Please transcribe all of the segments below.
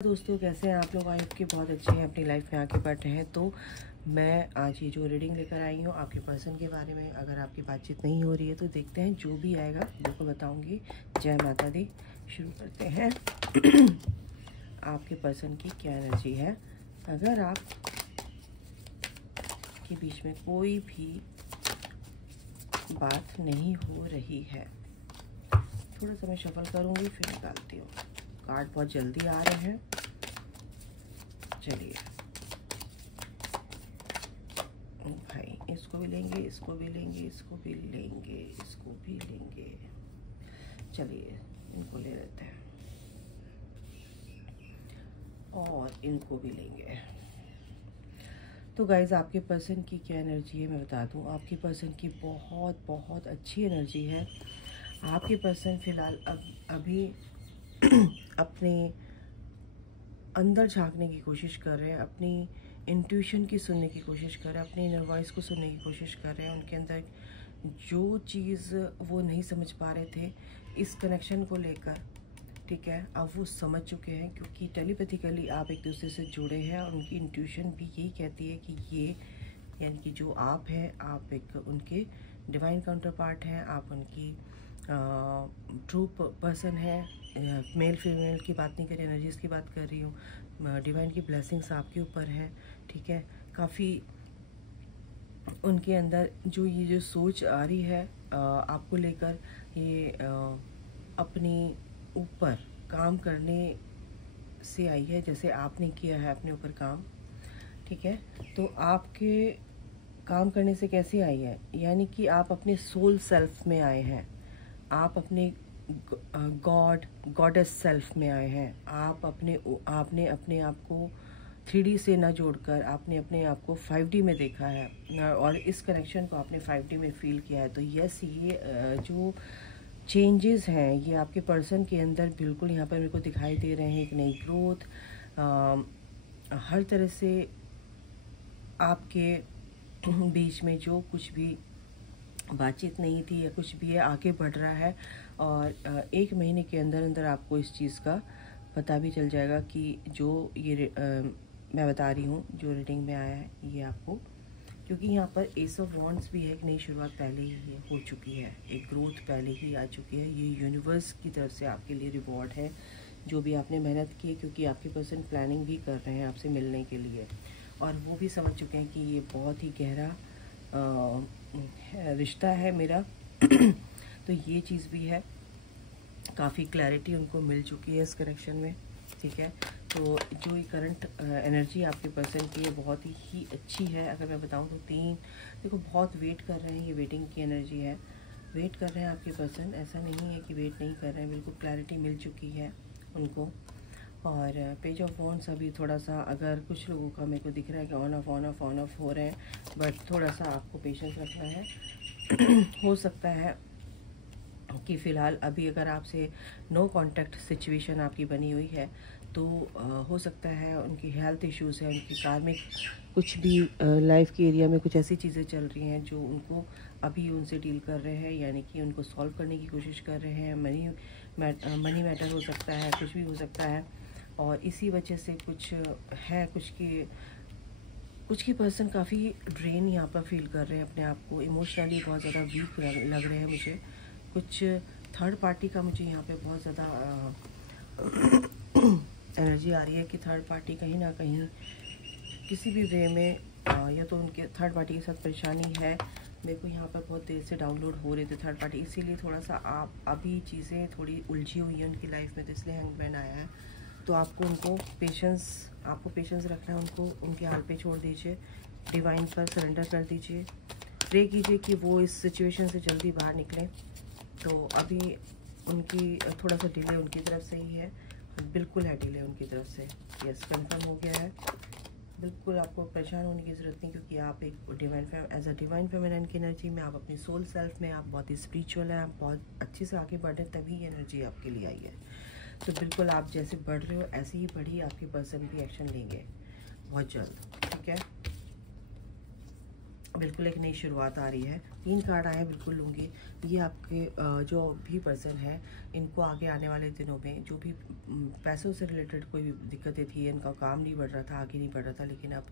दोस्तों, कैसे हैं आप लोग? आई होप कि बहुत अच्छे हैं, अपनी लाइफ में आगे बढ़ रहे हैं। तो मैं आज ये जो रीडिंग लेकर आई हूँ आपके पर्सन के बारे में, अगर आपकी बातचीत नहीं हो रही है तो देखते हैं, जो भी आएगा बिल्कुल बताऊँगी। जय माता दी। शुरू करते हैं। आपके पर्सन की क्या एनर्जी है? अगर आप के बीच में कोई भी बात नहीं हो रही है, थोड़ा सा मैं शफल करूँगी फिर निकालती हूँ। कार्ड बहुत जल्दी आ रहे हैं। चलिए भाई, इसको भी लेंगे, इसको भी लेंगे, इसको भी लेंगे, इसको भी लेंगे। चलिए इनको ले लेते हैं और इनको भी लेंगे। तो गाइज, आपके पर्सन की क्या एनर्जी है मैं बता दूं। आपके पर्सन की बहुत बहुत अच्छी एनर्जी है। आपके पर्सन फिलहाल अभी अपने अंदर झांकने की कोशिश कर रहे हैं, अपनी इंट्यूशन की सुनने की कोशिश कर रहे हैं, अपने इनर वॉइस को सुनने की कोशिश कर रहे हैं। उनके अंदर जो चीज़ वो नहीं समझ पा रहे थे इस कनेक्शन को लेकर, ठीक है, अब वो समझ चुके हैं, क्योंकि टेलीपैथिकली आप एक दूसरे से जुड़े हैं और उनकी इंट्यूशन भी यही कहती है कि ये यानी कि जो आप हैं, आप एक उनके डिवाइन काउंटर पार्ट हैं, आप उनकी ट्रू पर्सन है। मेल फीमेल की बात नहीं कर रही, एनर्जीज की बात कर रही हूँ। डिवाइन की ब्लेसिंग्स आपके ऊपर है, ठीक है। काफ़ी उनके अंदर जो सोच आ रही है आपको लेकर, ये अपने ऊपर काम करने से आई है, जैसे आपने किया है अपने ऊपर काम, ठीक है। तो आपके काम करने से कैसे आई है, यानी कि आप अपने सोल सेल्फ में आए हैं, आप अपने गॉडेस सेल्फ में आए हैं। आपने अपने आप को 3D से ना जोड़कर आपने अपने आप को 5D में देखा है और इस कनेक्शन को आपने 5D में फील किया है। तो यस, ये जो चेंजेस हैं ये आपके पर्सन के अंदर बिल्कुल यहाँ पर मेरे को दिखाई दे रहे हैं। एक नई ग्रोथ, हर तरह से आपके बीच में जो कुछ भी बातचीत नहीं थी या कुछ भी है, आगे बढ़ रहा है। और 1 महीने के अंदर अंदर आपको इस चीज़ का पता भी चल जाएगा कि जो ये मैं बता रही हूँ, जो रीडिंग में आया है ये आपको, क्योंकि यहाँ पर एस ऑफ वॉन्ड्स भी है। एक नई शुरुआत पहले ही हो चुकी है, एक ग्रोथ पहले ही आ चुकी है। ये यूनिवर्स की तरफ से आपके लिए रिवॉर्ड है, जो भी आपने मेहनत की, क्योंकि आपके पर्सन प्लानिंग भी कर रहे हैं आपसे मिलने के लिए, और वो भी समझ चुके हैं कि ये बहुत ही गहरा रिश्ता है मेरा। तो ये चीज़ भी है, काफ़ी क्लैरिटी उनको मिल चुकी है इस कनेक्शन में, ठीक है। तो जो ये करंट एनर्जी आपके पर्सन की है बहुत ही अच्छी है। अगर मैं बताऊं तो देखो, बहुत वेट कर रहे हैं, ये वेटिंग की एनर्जी है। वेट कर रहे हैं आपके पर्सन, ऐसा नहीं है कि वेट नहीं कर रहे हैं, बिल्कुल क्लैरिटी मिल चुकी है उनको। और पेज ऑफ वॉन्ड्स अभी थोड़ा सा, अगर कुछ लोगों का मेरे को दिख रहा है कि ऑन ऑफ हो रहे हैं, बट थोड़ा सा आपको पेशेंस रखना है। हो सकता है कि फ़िलहाल अभी अगर आपसे नो कांटेक्ट सिचुएशन आपकी बनी हुई है, तो हो सकता है उनकी हेल्थ इश्यूज़ हैं, उनकी कार्मिक कुछ भी लाइफ के एरिया में कुछ ऐसी चीज़ें चल रही हैं जो उनको अभी उनसे डील कर रहे हैं, यानी कि उनको सॉल्व करने की कोशिश कर रहे हैं। मनी मैटर हो सकता है, कुछ भी हो सकता है, और इसी वजह से कुछ है, कुछ की पर्सन काफ़ी ड्रेन यहाँ पर फील कर रहे हैं अपने आप को, इमोशनली बहुत ज़्यादा वीक लग रहे हैं मुझे। कुछ थर्ड पार्टी का मुझे यहाँ पे बहुत ज़्यादा एनर्जी आ रही है कि थर्ड पार्टी कहीं ना कहीं किसी भी वे में या तो उनके थर्ड पार्टी के साथ परेशानी है। मेरे को यहाँ पर बहुत देर से डाउनलोड हो रहे थे थर्ड पार्टी, इसीलिए थोड़ा सा आप अभी चीज़ें थोड़ी उलझी हुई हैं उनकी लाइफ में, तो इसलिए हैंगमैन आया है। तो आपको पेशेंस रखना है, उनको उनके हाल पे छोड़ दीजिए, डिवाइन पर सरेंडर कर दीजिए, प्रे कीजिए कि वो इस सिचुएशन से जल्दी बाहर निकलें। तो अभी उनकी थोड़ा सा डिले उनकी तरफ से ही है, बिल्कुल है डिले उनकी तरफ से। यस, कंफर्म हो गया है। बिल्कुल आपको परेशान होने की ज़रूरत नहीं, क्योंकि आप एक एज अ डिवाइन फेमिनिन की एनर्जी में, आप अपनी सोल सेल्फ में, आप बहुत ही स्पिरिचुअल हैं, आप बहुत अच्छे से आगे बढ़ रहे हैं, तभी ये एनर्जी आपके लिए आई है। तो बिल्कुल आप जैसे बढ़ रहे हो ऐसे ही बढ़िए, आपके पर्सन भी एक्शन लेंगे बहुत जल्द, ठीक है। बिल्कुल एक नई शुरुआत आ रही है। 3 कार्ड आए हैं, बिल्कुल लूँगी। ये आपके जो भी पर्सन है, इनको आगे आने वाले दिनों में जो भी पैसों से रिलेटेड कोई भी दिक्कतें थी, इनका काम नहीं बढ़ रहा था, आगे नहीं बढ़ रहा था, लेकिन अब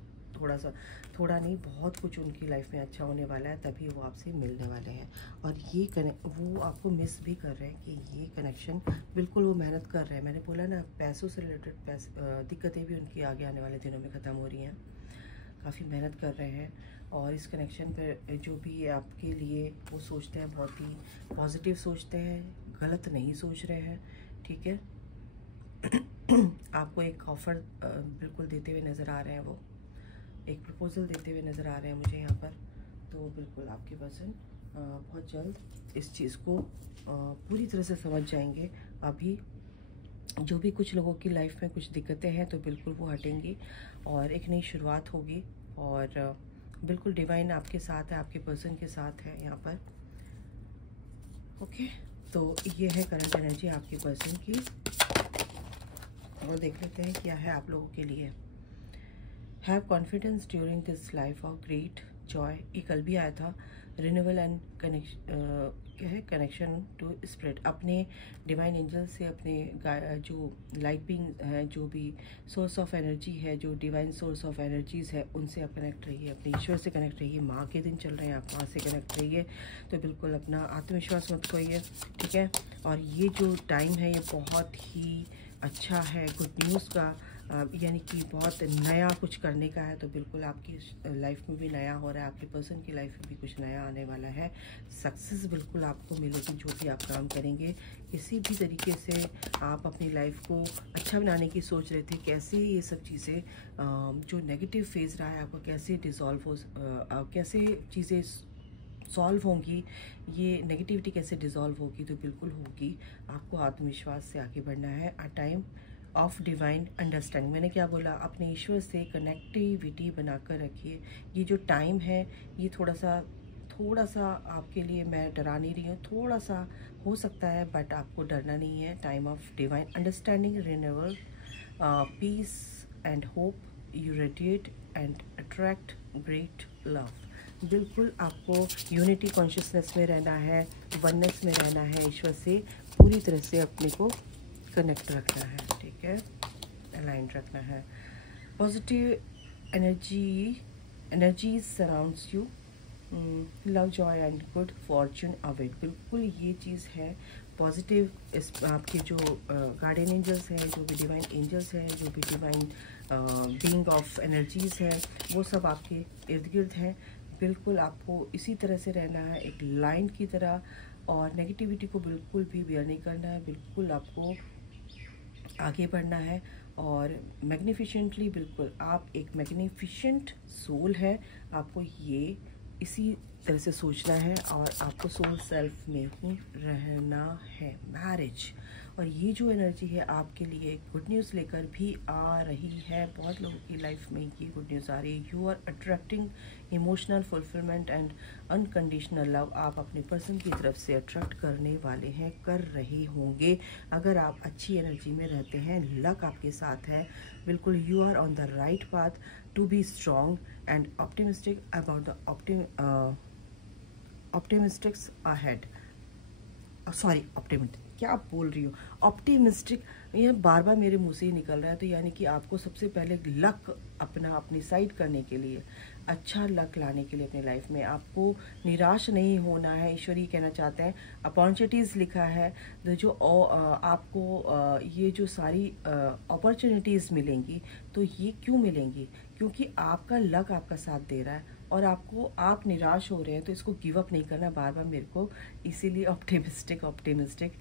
थोड़ा नहीं बहुत कुछ उनकी लाइफ में अच्छा होने वाला है, तभी वो आपसे मिलने वाले हैं। और ये वो आपको मिस भी कर रहे हैं कि ये कनेक्शन, बिल्कुल वो मेहनत कर रहे हैं। मैंने बोला ना, पैसों से रिलेटेड दिक्कतें भी उनकी आगे आने वाले दिनों में ख़त्म हो रही हैं। काफ़ी मेहनत कर रहे हैं और इस कनेक्शन पर जो भी आपके लिए वो सोचते हैं, बहुत ही पॉजिटिव सोचते हैं, गलत नहीं सोच रहे हैं, ठीक है। आपको एक ऑफ़र बिल्कुल देते हुए नज़र आ रहे हैं, वो एक प्रपोज़ल देते हुए नज़र आ रहे हैं मुझे यहाँ पर। तो बिल्कुल आपके पर्सन बहुत जल्द इस चीज़ को पूरी तरह से समझ जाएंगे। अभी जो भी कुछ लोगों की लाइफ में कुछ दिक्कतें हैं, तो बिल्कुल वो हटेंगी और एक नई शुरुआत होगी। और बिल्कुल डिवाइन आपके साथ है, आपके पर्सन के साथ है यहाँ पर। ओके, तो ये है करंट एनर्जी आपके पर्सन की, और देख लेते हैं क्या है आप लोगों के लिए। Have confidence during this life of great Joy, ये कल भी आया था। रिन्यूअल एंड क्या है, कनेक्शन टू स्पिरिट, अपने डिवाइन एंजल से, अपने जो लाइट बीइंग है, जो भी सोर्स ऑफ एनर्जी है, जो डिवाइन सोर्स ऑफ एनर्जीज है, उनसे आप कनेक्ट रहिए, अपने ईश्वर से कनेक्ट रहिए। माँ के दिन चल रहे हैं, आप माँ से कनेक्ट रहिए, तो बिल्कुल अपना आत्मविश्वास मत खोइए, ठीक है। और ये जो टाइम है, ये बहुत ही अच्छा है, गुड न्यूज़ का, यानी कि बहुत नया कुछ करने का है। तो बिल्कुल आपकी लाइफ में भी नया हो रहा है, आपके पर्सन की लाइफ में भी कुछ नया आने वाला है। सक्सेस बिल्कुल आपको मिलेगी, जो भी आप काम करेंगे। किसी भी तरीके से आप अपनी लाइफ को अच्छा बनाने की सोच रहे थे, कैसे ये सब चीज़ें, जो नेगेटिव फेज़ रहा है आपको, कैसे डिज़ोल्व हो, कैसे चीज़ें सॉल्व होंगी, ये नेगेटिविटी कैसे डिज़ोल्व होगी, तो बिल्कुल होगी। आपको आत्मविश्वास से आगे बढ़ना है। A time of divine understanding, मैंने क्या बोला, अपने ईश्वर से कनेक्टिविटी बनाकर रखिए। ये जो टाइम है, ये थोड़ा सा आपके लिए, मैं डरा नहीं रही हूँ, थोड़ा सा हो सकता है, बट आपको डरना नहीं है। Time of divine understanding, renewal, peace and hope, you radiate and attract great love. बिल्कुल आपको यूनिटी कॉन्शियसनेस में रहना है, वननेस में रहना है, ईश्वर से पूरी तरह से अपने को कनेक्ट रखना है, ठीक है, अलाइन रखना है। Positive energies surrounds you, love, Joy and good Fortune await. बिल्कुल ये चीज़ है पॉजिटिव। इस आपके जो गार्डियन एंजल्स हैं, जो भी डिवाइन एंजल्स हैं, जो भी डिवाइन बीइंग ऑफ एनर्जीज़ हैं, वो सब आपके इर्द गिर्द हैं। बिल्कुल आपको इसी तरह से रहना है, एक लाइन की तरह, और नेगेटिविटी को बिल्कुल भी बेयर नहीं करना है। बिल्कुल आपको आगे बढ़ना है और मैग्निफिशेंटली, बिल्कुल आप एक मैग्निफिशेंट सोल है। आपको ये इसी तरह से सोचना है, और आपको सोल सेल्फ में ही रहना है। मैरिज, और ये जो एनर्जी है आपके लिए गुड न्यूज़ लेकर भी आ रही है। बहुत लोगों की लाइफ में ये गुड न्यूज़ आ रही है। You are attracting emotional fulfilment and unconditional love. आप अपने पर्सन की तरफ से अट्रैक्ट करने वाले हैं, कर रहे होंगे। अगर आप अच्छी एनर्जी में रहते हैं, लक आपके साथ है, बिल्कुल you are on the right path to be strong and optimistic about the optimistics ahead. Sorry, optimistic क्या बोल रही हूँ, ऑप्टिमिस्टिक, ये बार बार मेरे मुंह से ही निकल रहा है। तो यानी कि आपको सबसे पहले लक अपनी साइड करने के लिए, अच्छा लक लाने के लिए अपनी लाइफ में, आपको निराश नहीं होना है। ईश्वर ही कहना चाहते हैं, अपॉर्चुनिटीज़ लिखा है, तो जो आपको ये जो सारी अपॉर्चुनिटीज़ मिलेंगी, तो ये क्यों मिलेंगी, क्योंकि आपका लक आपका साथ दे रहा है, और आप निराश हो रहे हैं, तो इसको गिव अप नहीं करना। बार बार मेरे को इसीलिए ऑप्टिमिस्टिक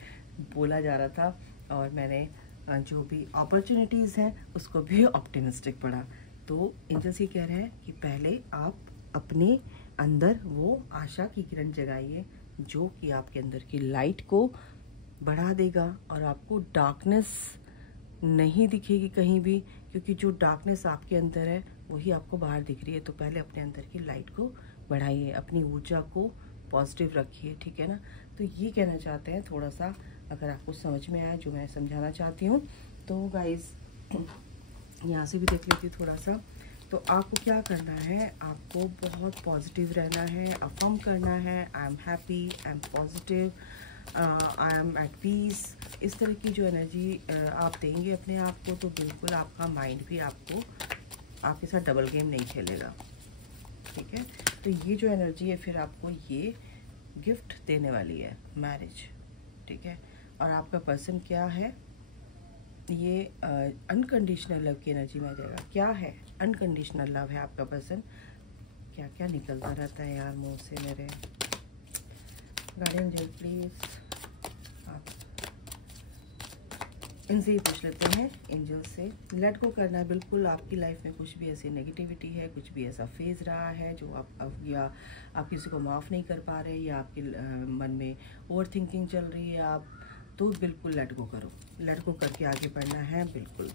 बोला जा रहा था, और मैंने जो भी अपॉर्चुनिटीज़ हैं उसको भी ऑप्टिमिस्टिक पढ़ा। तो एंजल्स ये कह रहे हैं कि पहले आप अपने अंदर वो आशा की किरण जगाइए, जो कि आपके अंदर की लाइट को बढ़ा देगा, और आपको डार्कनेस नहीं दिखेगी कहीं भी, क्योंकि जो डार्कनेस आपके अंदर है वही आपको बाहर दिख रही है। तो पहले अपने अंदर की लाइट को बढ़ाइए, अपनी ऊर्जा को पॉजिटिव रखिए, ठीक है ना। तो ये कहना चाहते हैं, थोड़ा सा अगर आपको समझ में आया जो मैं समझाना चाहती हूँ। तो गाइस यहाँ से भी देख लेती हूँ थोड़ा सा तो आपको क्या करना है, आपको बहुत पॉजिटिव रहना है, अफर्म करना है, I am happy, I am positive, I am at peace. इस तरह की जो एनर्जी आप देंगे अपने आप को, तो बिल्कुल आपका माइंड भी आपको आपके साथ डबल गेम नहीं खेलेगा, ठीक है। तो ये जो एनर्जी है फिर आपको ये गिफ्ट देने वाली है, मैरिज, ठीक है। और आपका पर्सन क्या है, ये अनकंडीशनल लव की एनर्जी में आ जाएगा। क्या है, अनकंडीशनल लव है आपका पर्सन। क्या क्या निकलता रहता है यार मुंह से मेरे। गार्डियन एंजल प्लीज आप इनसे ही पूछ लेते हैं, एंजल से। लेट गो करना है बिल्कुल। आपकी लाइफ में कुछ भी ऐसी नेगेटिविटी है, कुछ भी ऐसा फेज रहा है जो आप या आप किसी को माफ़ नहीं कर पा रहे, या आपके मन में ओवर थिंकिंग चल रही है, आप तो बिल्कुल लेट गो करो। लेट गो करके आगे बढ़ना है बिल्कुल।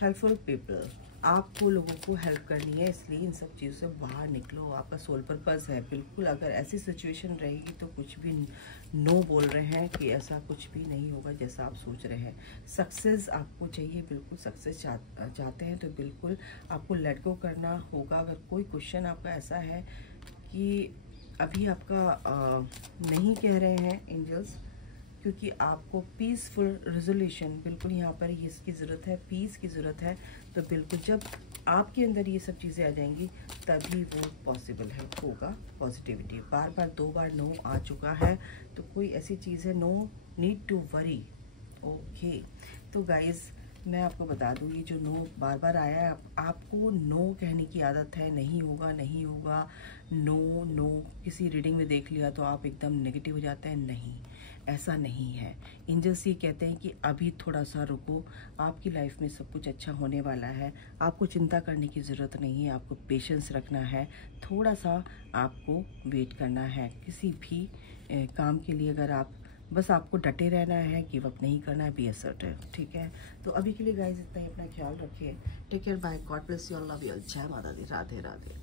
हेल्पफुल पीपल, आपको लोगों को हेल्प करनी है, इसलिए इन सब चीज़ों से बाहर निकलो। आपका सोल पर्पस है बिल्कुल। अगर ऐसी सिचुएशन रहेगी तो कुछ भी नो बोल रहे हैं कि ऐसा कुछ भी नहीं होगा जैसा आप सोच रहे हैं। सक्सेस आपको चाहिए, बिल्कुल सक्सेस चाहते हैं तो बिल्कुल आपको लेट गो करना होगा। अगर कोई क्वेश्चन आपका ऐसा है कि अभी आपका नहीं कह रहे हैं एंजल्स, क्योंकि आपको पीसफुल रेजोल्यूशन बिल्कुल यहाँ पर इसकी ज़रूरत है, पीस की ज़रूरत है। तो बिल्कुल जब आपके अंदर ये सब चीज़ें आ जाएंगी तभी वो पॉसिबल है, होगा पॉजिटिविटी। बार बार 2 बार नो आ चुका है तो कोई ऐसी चीज़ है, no need to worry, okay. तो गाइज़ मैं आपको बता दूँ, ये जो नो बार बार आया है, आपको नो कहने की आदत है, नहीं होगा नहीं होगा, नो नो। किसी रीडिंग में देख लिया तो आप एकदम नेगेटिव हो जाते हैं, नहीं, ऐसा नहीं है। एंजल्स ये कहते हैं कि अभी थोड़ा सा रुको, आपकी लाइफ में सब कुछ अच्छा होने वाला है। आपको चिंता करने की ज़रूरत नहीं है, आपको पेशेंस रखना है, थोड़ा सा आपको वेट करना है किसी भी काम के लिए। अगर आप बस आपको डटे रहना है, गिव अप नहीं करना है, बी असर्टिव, ठीक है। तो अभी के लिए गाइस इतना ही, अपना ख्याल रखिए, take care, bye, God bless you all, love you all, जय माता दी, राधे राधे।